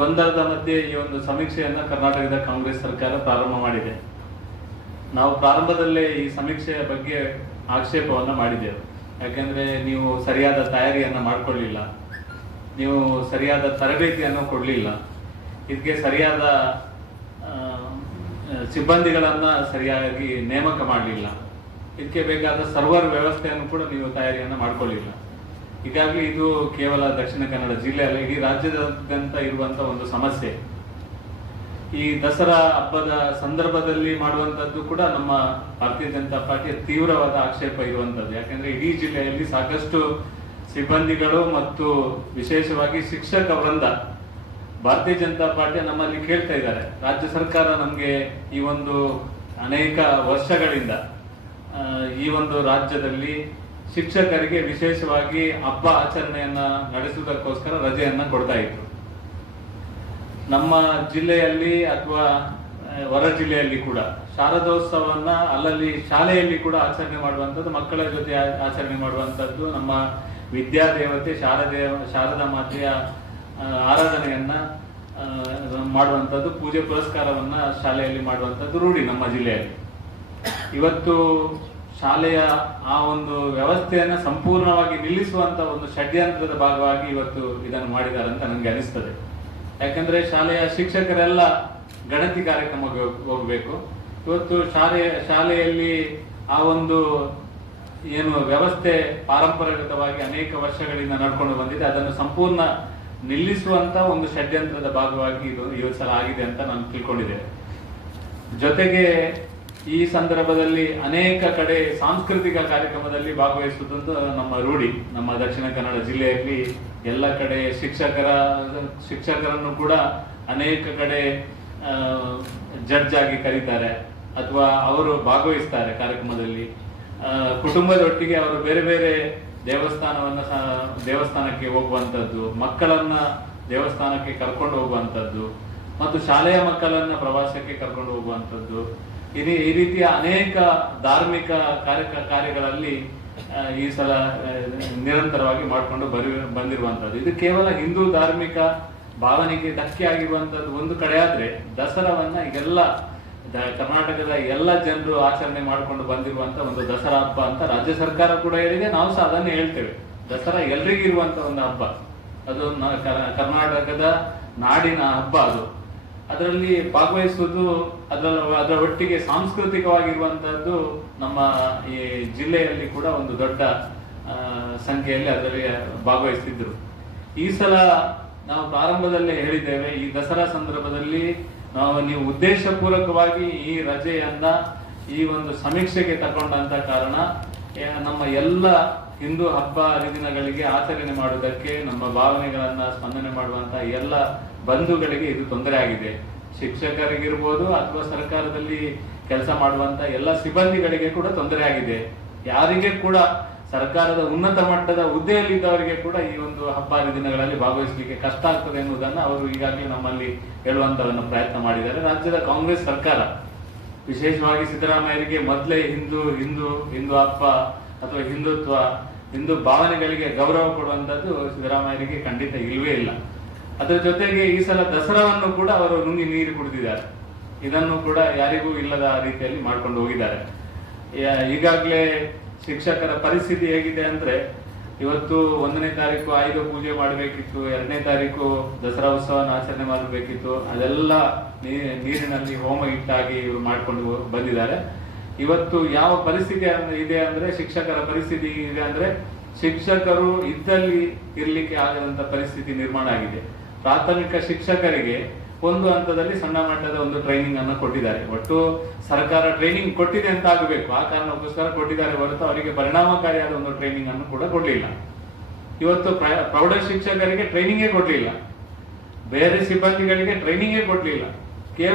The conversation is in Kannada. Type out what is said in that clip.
ಗೊಂದಲದ ಮಧ್ಯೆ ಈ ಒಂದು ಸಮೀಕ್ಷೆಯನ್ನು ಕರ್ನಾಟಕದ ಕಾಂಗ್ರೆಸ್ ಸರ್ಕಾರ ಪ್ರಾರಂಭ ಮಾಡಿದೆ. ನಾವು ಪ್ರಾರಂಭದಲ್ಲೇ ಈ ಸಮೀಕ್ಷೆಯ ಬಗ್ಗೆ ಆಕ್ಷೇಪವನ್ನ ಮಾಡಿದೆವು ಯಾಕೆಂದ್ರೆ ನೀವು ಸರಿಯಾದ ತಯಾರಿಯನ್ನ ಮಾಡಿಕೊಳ್ಳಿಲ್ಲ. ನೀವು ಸರಿಯಾದ ತರಬೇತಿಯನ್ನು ಕೊಡಲಿಲ್ಲ. ಇದಕ್ಕೆ ಸರಿಯಾದ ಸಿಬ್ಬಂದಿಗಳನ್ನ ಸರಿಯಾಗಿ ನೇಮಕ ಮಾಡಲಿಲ್ಲ. ಇದಕ್ಕೆ ಬೇಕಾದ ಸರ್ವರ್ ವ್ಯವಸ್ಥೆಯನ್ನು ಕೂಡ ನೀವು ತಯಾರಿಯನ್ನು ಮಾಡ್ಕೊಳ್ಳಿಲ್ಲ. ಹೀಗಾಗಿ ಇದು ಕೇವಲ ದಕ್ಷಿಣ ಕನ್ನಡ ಜಿಲ್ಲೆ ಅಲ್ಲ, ಇಡೀ ರಾಜ್ಯದಾದ್ಯಂತ ಇರುವಂತ ಒಂದು ಸಮಸ್ಯೆ. ಈ ದಸರಾ ಹಬ್ಬದ ಸಂದರ್ಭದಲ್ಲಿ ಮಾಡುವಂತದ್ದು ಕೂಡ ನಮ್ಮ ಭಾರತೀಯ ಜನತಾ ಪಾರ್ಟಿಯ ತೀವ್ರವಾದ ಆಕ್ಷೇಪ ಇರುವಂತದ್ದು ಯಾಕಂದ್ರೆ ಇಡೀ ಜಿಲ್ಲೆಯಲ್ಲಿ ಸಾಕಷ್ಟು ಸಿಬ್ಬಂದಿಗಳು ಮತ್ತು ವಿಶೇಷವಾಗಿ ಶಿಕ್ಷಕ ವೃಂದ ಭಾರತೀಯ ಜನತಾ ಪಾರ್ಟಿ ನಮ್ಮಲ್ಲಿ ಕೇಳ್ತಾ ಇದ್ದಾರೆ. ರಾಜ್ಯ ಸರ್ಕಾರ ನಮಗೆ ಈ ಒಂದು ಅನೇಕ ವರ್ಷಗಳಿಂದ ಈ ಒಂದು ರಾಜ್ಯದಲ್ಲಿ ಶಿಕ್ಷಕರಿಗೆ ವಿಶೇಷವಾಗಿ ಹಬ್ಬ ಆಚರಣೆಯನ್ನ ನಡೆಸುವುದಕ್ಕೋಸ್ಕರ ರಜೆಯನ್ನ ಕೊಡ್ತಾ ಇತ್ತು ನಮ್ಮ ಜಿಲ್ಲೆಯಲ್ಲಿ ಅಥವಾ ಹೊರ ಜಿಲ್ಲೆಯಲ್ಲಿ ಕೂಡ ಶಾರದೋತ್ಸವವನ್ನ ಅಲ್ಲಲ್ಲಿ ಶಾಲೆಯಲ್ಲಿ ಕೂಡ ಆಚರಣೆ ಮಾಡುವಂಥದ್ದು, ಮಕ್ಕಳ ಜೊತೆ ಆಚರಣೆ ಮಾಡುವಂಥದ್ದು, ನಮ್ಮ ವಿದ್ಯಾದೇವತೆ ಶಾರದೆ ಶಾರದಾ ಮಾತೆಯ ಆರಾಧನೆಯನ್ನ ಮಾಡುವಂಥದ್ದು, ಪೂಜೆ ಪುರಸ್ಕಾರವನ್ನ ಶಾಲೆಯಲ್ಲಿ ಮಾಡುವಂಥದ್ದು ರೂಢಿ ನಮ್ಮ ಜಿಲ್ಲೆಯಲ್ಲಿ. ಇವತ್ತು ಶಾಲೆಯ ಆ ಒಂದು ವ್ಯವಸ್ಥೆಯನ್ನು ಸಂಪೂರ್ಣವಾಗಿ ನಿಲ್ಲಿಸುವಂತ ಒಂದು ಷಡ್ಯಂತ್ರದ ಭಾಗವಾಗಿ ಇವತ್ತು ಇದನ್ನು ಮಾಡಿದ್ದಾರೆ ಅಂತ ನನಗೆ ಅನಿಸ್ತದೆ. ಯಾಕಂದ್ರೆ ಶಾಲೆಯ ಶಿಕ್ಷಕರೆಲ್ಲ ಗಣತಿ ಕಾರ್ಯಕ್ರಮಕ್ಕೆ ಹೋಗಬೇಕು. ಇವತ್ತು ಶಾಲೆ ಶಾಲೆಯಲ್ಲಿ ಆ ಒಂದು ಏನು ವ್ಯವಸ್ಥೆ ಪಾರಂಪರಿಕವಾಗಿ ಅನೇಕ ವರ್ಷಗಳಿಂದ ನಡ್ಕೊಂಡು ಬಂದಿದೆ. ಅದನ್ನು ಸಂಪೂರ್ಣ ನಿಲ್ಲಿಸುವಂತ ಒಂದು ಷಡ್ಯಂತ್ರದ ಭಾಗವಾಗಿ ಇದು ಸಲ ಆಗಿದೆ ಅಂತ ನಾನು ತಿಳ್ಕೊಂಡಿದ್ದೇನೆ. ಜೊತೆಗೆ ಈ ಸಂದರ್ಭದಲ್ಲಿ ಅನೇಕ ಕಡೆ ಸಾಂಸ್ಕೃತಿಕ ಕಾರ್ಯಕ್ರಮದಲ್ಲಿ ಭಾಗವಹಿಸುವುದು ನಮ್ಮ ರೂಢಿ, ನಮ್ಮ ದಕ್ಷಿಣ ಕನ್ನಡ ಜಿಲ್ಲೆಯಲ್ಲಿ ಎಲ್ಲ ಕಡೆ ಶಿಕ್ಷಕರ, ಶಿಕ್ಷಕರನ್ನು ಕೂಡ ಅನೇಕ ಕಡೆ ಜಡ್ಜ್ ಆಗಿ ಕರೀತಾರೆ ಅಥವಾ ಅವರು ಭಾಗವಹಿಸ್ತಾರೆ ಕಾರ್ಯಕ್ರಮದಲ್ಲಿ. ಕುಟುಂಬದೊಟ್ಟಿಗೆ ಅವರು ಬೇರೆ ಬೇರೆ ದೇವಸ್ಥಾನವನ್ನ ದೇವಸ್ಥಾನಕ್ಕೆ ಹೋಗುವಂತದ್ದು, ಮಕ್ಕಳನ್ನ ದೇವಸ್ಥಾನಕ್ಕೆ ಕರ್ಕೊಂಡು ಹೋಗುವಂತದ್ದು, ಮತ್ತು ಶಾಲೆಯ ಮಕ್ಕಳನ್ನ ಪ್ರವಾಸಕ್ಕೆ ಕರ್ಕೊಂಡು ಹೋಗುವಂತದ್ದು. ಈ ಈ ರೀತಿಯ ಅನೇಕ ಧಾರ್ಮಿಕ ಕಾರ್ಯ ಕಾರ್ಯಗಳಲ್ಲಿ ಈ ಸಲ ನಿರಂತರವಾಗಿ ಮಾಡಿಕೊಂಡು ಬರಿ ಬಂದಿರುವಂತದ್ದು ಇದು ಕೇವಲ ಹಿಂದೂ ಧಾರ್ಮಿಕ ಭಾವನೆಗೆ ಧಕ್ಕೆ ಆಗಿರುವಂತದ್ದು ಒಂದು ಕಡೆ ಆದ್ರೆ, ದಸರಾವನ್ನ ಈಗೆಲ್ಲ ಕರ್ನಾಟಕದ ಎಲ್ಲ ಜನರು ಆಚರಣೆ ಮಾಡಿಕೊಂಡು ಬಂದಿರುವಂತ ಒಂದು ದಸರಾ ಹಬ್ಬ ಅಂತ ರಾಜ್ಯ ಸರ್ಕಾರ ಕೂಡ ಹೇಳಿದೆ. ನಾವು ಸಹ ಅದನ್ನೇ ಹೇಳ್ತೇವೆ. ದಸರಾ ಎಲ್ರಿಗೂ ಇರುವಂತ ಒಂದು ಹಬ್ಬ. ಅದು ಕರ್ನಾಟಕದ ನಾಡಿನ ಹಬ್ಬ ಅದು. ಅದರಲ್ಲಿ ಭಾಗವಹಿಸುವುದು ಅದರ ಅದರ ಒಟ್ಟಿಗೆ ಸಾಂಸ್ಕೃತಿಕವಾಗಿರುವಂತಹದ್ದು ನಮ್ಮ ಈ ಜಿಲ್ಲೆಯಲ್ಲಿ ಕೂಡ ಒಂದು ದೊಡ್ಡ ಸಂಖ್ಯೆಯಲ್ಲಿ ಅದರಲ್ಲಿ ಭಾಗವಹಿಸ್ತಿದ್ರು ಈ ಸಲ ನಾವು ಪ್ರಾರಂಭದಲ್ಲೇ ಹೇಳಿದ್ದೇವೆ, ಈ ದಸರಾ ಸಂದರ್ಭದಲ್ಲಿ ನಾವು, ನೀವು ಉದ್ದೇಶಪೂರ್ವಕವಾಗಿ ಈ ರಜೆಯನ್ನ ಈ ಒಂದು ಸಮೀಕ್ಷೆಗೆ ತಗೊಂಡಂತ ಕಾರಣ ನಮ್ಮ ಎಲ್ಲ ಹಿಂದೂ ಹಬ್ಬ ಹರಿದಿನಗಳಿಗೆ ಆಚರಣೆ ಮಾಡುವುದಕ್ಕೆ, ನಮ್ಮ ಭಾವನೆಗಳನ್ನ ಸ್ಪಂದನೆ ಮಾಡುವಂತ ಎಲ್ಲ ಬಂಧುಗಳಿಗೆ ಇದು ತೊಂದರೆ ಆಗಿದೆ. ಶಿಕ್ಷಕರಿಗಿರ್ಬೋದು ಅಥವಾ ಸರ್ಕಾರದಲ್ಲಿ ಕೆಲಸ ಮಾಡುವಂತ ಎಲ್ಲ ಸಿಬ್ಬಂದಿಗಳಿಗೆ ಕೂಡ ತೊಂದರೆ ಆಗಿದೆ. ಯಾರಿಗೆ ಕೂಡ ಸರ್ಕಾರದ ಉನ್ನತ ಮಟ್ಟದ ಹುದ್ದೆಯಲ್ಲಿದ್ದವರಿಗೆ ಕೂಡ ಈ ಒಂದು ಹಬ್ಬ ಹರಿದಿನಗಳಲ್ಲಿ ಭಾಗವಹಿಸಲಿಕ್ಕೆ ಕಷ್ಟ ಆಗ್ತದೆ ಎನ್ನುವುದನ್ನು ಅವರು ಈಗಾಗಲೇ ನಮ್ಮಲ್ಲಿ ಹೇಳುವಂತವನ್ನು ಪ್ರಯತ್ನ ಮಾಡಿದ್ದಾರೆ. ರಾಜ್ಯದ ಕಾಂಗ್ರೆಸ್ ಸರ್ಕಾರ, ವಿಶೇಷವಾಗಿ ಸಿದ್ದರಾಮಯ್ಯರಿಗೆ ಮೊದಲೇ ಹಿಂದೂ ಹಿಂದೂ ಹಿಂದೂ ಹಬ್ಬ ಅಥವಾ ಹಿಂದುತ್ವ, ಹಿಂದೂ ಭಾವನೆಗಳಿಗೆ ಗೌರವ ಕೊಡುವಂತದ್ದು ಸಿದ್ದರಾಮಯ್ಯರಿಗೆ ಖಂಡಿತ ಇಲ್ವೇ ಇಲ್ಲ. ಅದರ ಜೊತೆಗೆ ಈ ಸಲ ದಸರಾವನ್ನು ಕೂಡ ಅವರು ನುಂಗಿ ನೀರು ಕುಡಿದಿದ್ದಾರೆ. ಇದನ್ನು ಕೂಡ ಯಾರಿಗೂ ಇಲ್ಲದ ರೀತಿಯಲ್ಲಿ ಮಾಡ್ಕೊಂಡು ಹೋಗಿದ್ದಾರೆ. ಈಗಾಗಲೇ ಶಿಕ್ಷಕರ ಪರಿಸ್ಥಿತಿ ಹೇಗಿದೆ ಅಂದ್ರೆ, ಇವತ್ತು ಒಂದನೇ ತಾರೀಕು ಆಯುಧ ಪೂಜೆ ಮಾಡಬೇಕಿತ್ತು, ಎರಡನೇ ತಾರೀಕು ದಸರಾ ಉತ್ಸವನ ಆಚರಣೆ ಮಾಡಬೇಕಿತ್ತು, ಅದೆಲ್ಲ ನೀರಿನಲ್ಲಿ ಹೋಮ ಇಟ್ಟಾಗಿ ಇವರು ಮಾಡ್ಕೊಂಡು ಬಂದಿದ್ದಾರೆ. ಇವತ್ತು ಯಾವ ಪರಿಸ್ಥಿತಿ ಇದೆ ಅಂದ್ರೆ, ಶಿಕ್ಷಕರ ಪರಿಸ್ಥಿತಿ ಇದೆ ಅಂದ್ರೆ, ಶಿಕ್ಷಕರು ಇದ್ದಲ್ಲಿ ಇರ್ಲಿಕ್ಕೆ ಆಗದಂತ ಪರಿಸ್ಥಿತಿ ನಿರ್ಮಾಣ ಆಗಿದೆ. ಪ್ರಾಥಮಿಕ ಶಿಕ್ಷಕರಿಗೆ ಒಂದು ಹಂತದಲ್ಲಿ ಸಣ್ಣ ಮಟ್ಟದ ಒಂದು ಟ್ರೈನಿಂಗ್ ಅನ್ನು ಕೊಟ್ಟಿದ್ದಾರೆ. ಒಟ್ಟು ಸರ್ಕಾರ ಟ್ರೈನಿಂಗ್ ಕೊಟ್ಟಿದೆ ಅಂತ ಆಗಬೇಕು. ಆ ಕಾರಣಕ್ಕೋಸ್ಕರ ಕೊಟ್ಟಿದ್ದಾರೆ ಹೊರತು ಅವರಿಗೆ ಪರಿಣಾಮಕಾರಿಯಾದ ಒಂದು ಟ್ರೈನಿಂಗ್ ಅನ್ನು ಕೂಡ ಕೊಡಲಿಲ್ಲ. ಇವತ್ತು ಪ್ರ- ಪ್ರೌಢ ಶಿಕ್ಷಕರಿಗೆ ಟ್ರೈನಿಂಗೇ ಕೊಡಲಿಲ್ಲ. ಬೇರೆ ಸಿಬ್ಬಂದಿಗಳಿಗೆ ಟ್ರೈನಿಂಗೇ ಕೊಡ್ಲಿಲ್ಲ. ಕೇವಲ